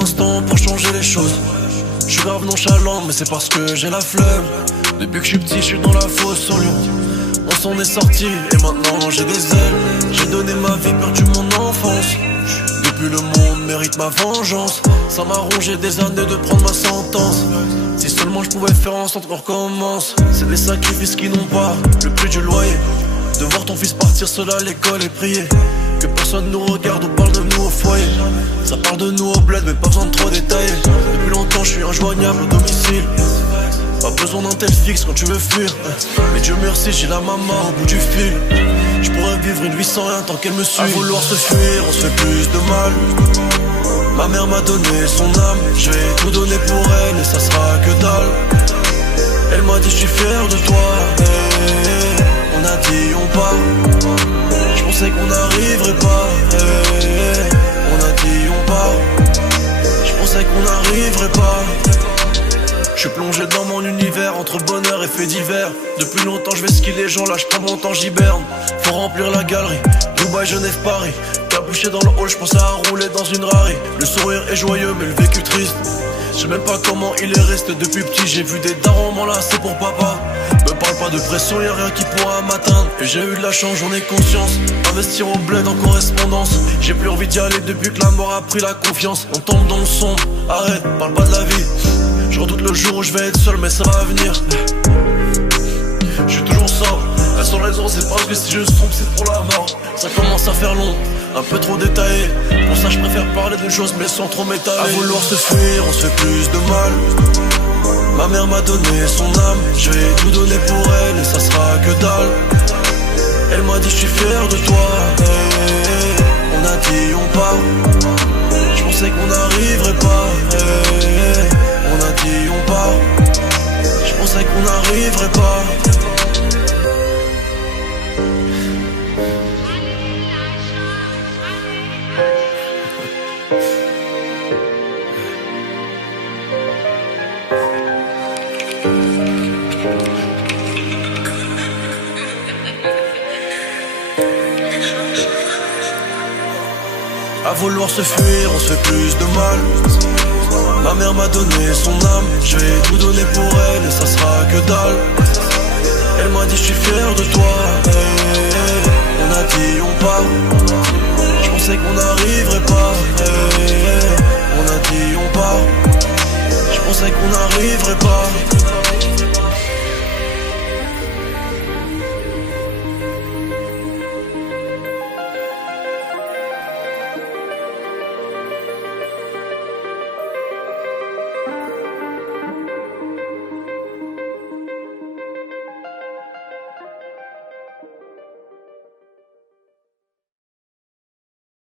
instant pour changer les choses. Je suis grave nonchalant mais c'est parce que j'ai la flemme. Depuis que je suis petit je suis dans la fosse au lion. On s'en est sorti et maintenant j'ai des ailes. J'ai donné ma vie, perdu mon enfance. Depuis le monde mérite ma vengeance. Ça m'a rongé des années de prendre ma sentence. Si seulement je pouvais faire en sorte qu'on recommence. C'est des sacrifices qui n'ont pas le prix du loyer. De voir ton fils partir seul à l'école et prier que personne nous regarde ou parle de nous au foyer. Ça parle de nous au bled mais pas besoin de trop détailler. Depuis longtemps je suis injoignable au domicile. Pas besoin d'un tel fixe quand tu veux fuir. Mais Dieu merci j'ai la maman au bout du fil. Je pourrais vivre une vie sans rien tant qu'elle me suit. À vouloir se fuir on se fait plus de mal. Ma mère m'a donné son âme. Je vais tout donner pour elle et ça sera que dalle. Elle m'a dit je suis fier de toi. On a dit on part. Je pensais qu'on n'arriverait pas. On a dit on part. Je pensais qu'on n'arriverait pas. Je suis plongé dans mon univers entre bonheur et faits divers. Depuis longtemps je vais skier les gens, là je prends mon temps, j'hiberne. Faut remplir la galerie, Dubaï, Genève, Paris. Capuché dans le hall, je pensais à rouler dans une Rari. Le sourire est joyeux mais le vécu triste. Je sais même pas comment il est resté depuis petit. J'ai vu des darons m'enlacer pour papa. Me parle pas de pression, y'a rien qui pourra m'atteindre. Et j'ai eu de la chance, j'en ai conscience. Investir au bled en correspondance. J'ai plus envie d'y aller depuis que la mort a pris la confiance. On tombe dans le sombre, arrête, parle pas de la vie. Je redoute le jour où je vais être seul mais ça va venir. Je suis toujours sobre. La seule raison c'est parce que si je sombre c'est pour la mort. Ça commence à faire long, un peu trop détaillé. Pour ça je préfère parler de choses mais sans trop m'étaler. À vouloir se fuir on se fait plus de mal. Ma mère m'a donné son âme. Je vais tout donner pour elle et ça sera que dalle. Elle m'a dit je suis fier de toi. On a dit on part. Je pensais qu'on n'arriverait pas. On a dit on part. Je pensais qu'on n'arriverait pas. À vouloir se fuir, on se fait plus de mal. Ma mère m'a donné son âme. Je vais tout donner pour elle et ça sera que dalle. Elle m'a dit je suis fier de toi. On a dit on part. Je pensais qu'on n'arriverait pas. On a dit on part. Je pensais qu'on n'arriverait pas.